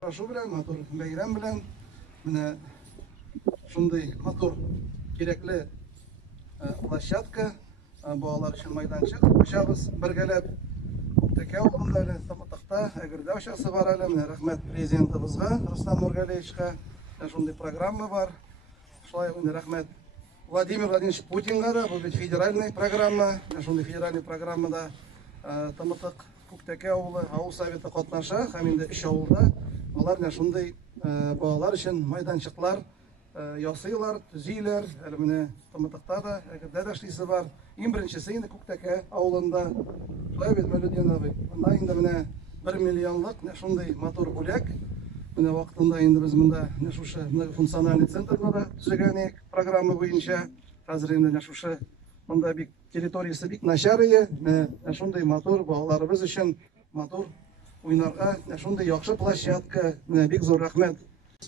Ашу белән, матур бәйрәм белән, менә шундый матур кирәкле площадка, балалар өчен майданчык ачабыз бергәләп. Күктәкә авылында әле Таматакта әгердә акчасы бар әле. Менә рәхмәт президентыбызга, Рустам Нургалиевичка, шундый программа бар. Шулай инде рәхмәт Владимир Владимирович Путинга да, бу бит федеральный программа. Шундый федеральный программада Таматак Күктәкә авылы, авыл советы катнаша, һәм инде 3 авылда алар шундый балалар өчен майданчыклар ясыйлар, төзиләр. Әле менә Таматакта да, әгердә дә эшлисе бар. Иң беренчесе инде Күктәкә авылында. Шулай бит Мәлүдин абый. Монда инде менә 1 миллионлык шундый матур бүләк. Менә вакытында инде без монда шушы многофункциональный центрны да төзегән программа буенча. Хәзер инде шушы монда бик территориясе бик начар иде. Менә шундый матур балаларыбыз өчен матур уйнарга шундый яхшы площадка. Менә бик зур рәхмәт.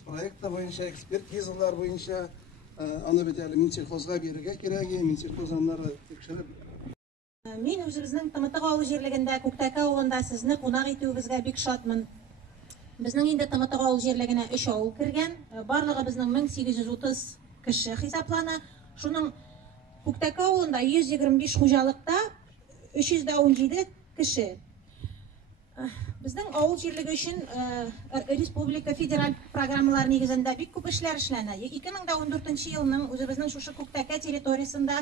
Проекты буенча, экспертизалар буенча аны бит әле Минсельхозга бирергә кирәк, Минсельхоз аннары тикшереп. Мин үзебезнең Таматак авыл җирлегендә, Күктәкә авылында сезне кунак итүебезгә бик шатмын. Безнең инде Таматак авыл җирлегенә 3 авыл кергән. Барлыгы безнең 1830 кеше хисаплана. Шуның Күктәкә авылында 125 хуҗалыкта 317 кеше. Безнең авыл җирлеге өчен республика федераль программалар нигезендә бик күп эшләр эшләнә. 2014 елның үзебезнең шушы Күктәкә территориясендә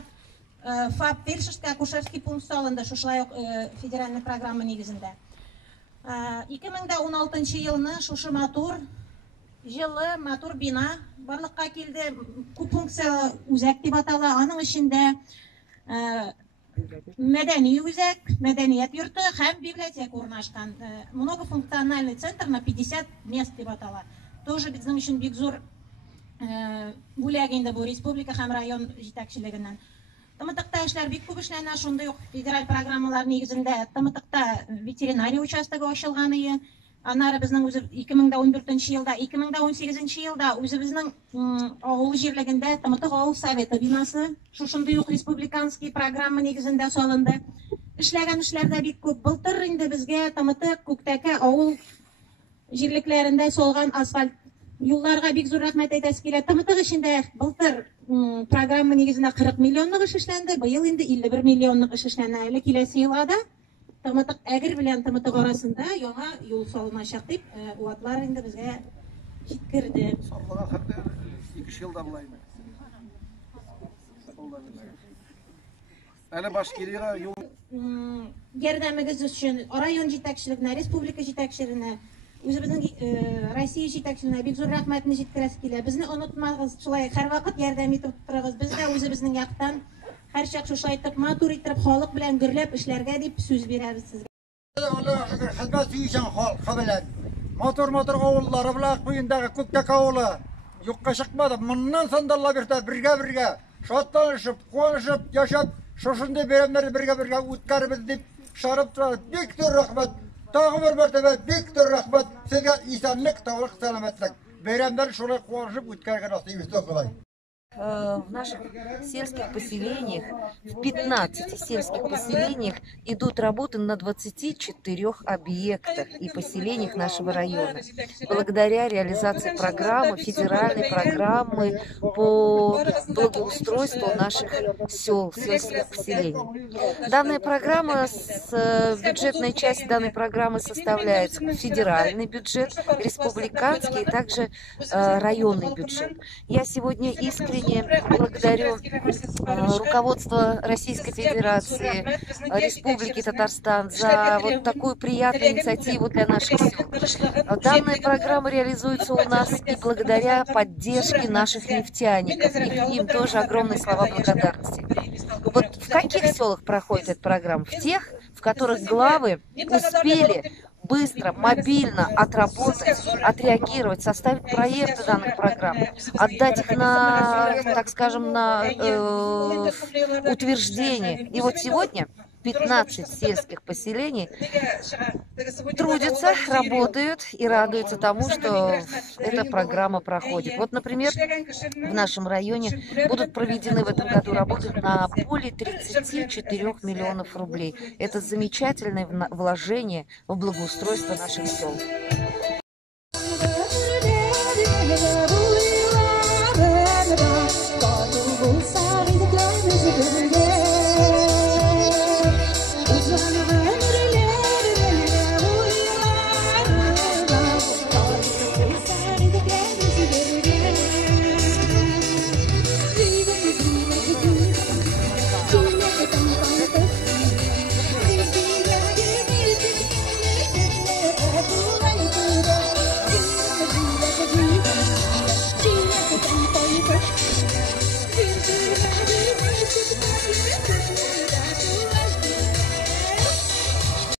ФАП Фельдшерский акушерский пункт салынды, шушылай федеральный программа нигезендә. 2016 елны шушы матур җылы, матур бина барлыкка килде. Күп функциялы үзәк дип атала. Аның эчендә мәдәни үзәк, мәдәният йорты һәм библиотека урнашкан. Многофункциональный центр на 50 мест дип атала. Тоже безнең өчен бик зур бүләк инде бу республика һәм район җитәкчелегеннән. Таматакта эшләр бик күп эшләнә, шундый ук федераль программалар нигезендә Таматакта ветеринария участогы ачылган иде. Аннары безнең 2014 елда, 2018 елда үзебезнең авыл җирлегендә Таматак авыл советы бинасы шушындый ук республиканский программа нигезендә салынды. Эшләгән эшләрдә бик күп. Былтыр инде безгә Таматак Күктәкә авыл җирлекләрендә салган асфальт юлларга бик зур рәхмәт әйтәсе килә. Таматак эчендә былтыр программа нигезендә 40 миллионлык эш эшләнде. Быел инде 51 миллионлык эш эшләнә. Әле киләсе елга да Таматак әгер белән Таматак арасында яңа юл салыначак дип ватлар инде безгә җиткерде. Сарлыга хәтта 2 елда була инде. Әле Башкирия юл ярдәмегез өчен район җитәкчелегенә, республика җитәкчелегенә, үзебезнең Россия җитәкчелегенә бик зур рәхмәтне җиткерәсе килә. Безне онытмагыз, шулай һәрвакыт ярдәм итеп торыгыз. Без дә үзебезнең яктан һәр чак шулай итеп матур итеп халык белән гөрләп эшләргә дип сүз бирәбез сезгә. Хезмәт итүчән халкы белән матур авыллары белән буендагы Күктәкә авылы юкка чыкмады. Моннан соңдалла бергә шатланышып, куанышып яшәп, шушындый бәйрәмнәрне бергә үткәрбез дип шарып тора. Бик зур рәхмәт. Тагы бер мәртәбә бик зур рәхмәт. Сезгә исәнлек, тавык, сәламәтлек. Бәйрәмнәр шулай куанышып үткәргән насыйп итсен. В наших сельских поселениях, в 15 сельских поселениях идут работы на 24 объектах и поселениях нашего района. Благодаря реализации программы, федеральной программы по благоустройству наших сел, сельских поселений. Данная программа, бюджетная часть данной программы составляет федеральный бюджет, республиканский и также районный бюджет. Я сегодня искренне благодарю руководство Российской Федерации, Республики Татарстан за вот такую приятную инициативу для наших сел. Данная программа реализуется у нас и благодаря поддержке наших нефтяников. И им тоже огромные слова благодарности. Вот в каких селах проходит эта программа? В тех, в которых главы успели быстро, мобильно отработать, отреагировать, составить проекты данных программ, отдать их на, так скажем, на утверждение. И вот сегодня 15 сельских поселений трудятся, работают и радуются тому, что эта программа проходит. Вот, например, в нашем районе будут проведены в этом году работы на более 34 миллионов рублей. Это замечательное вложение в благоустройство наших сел.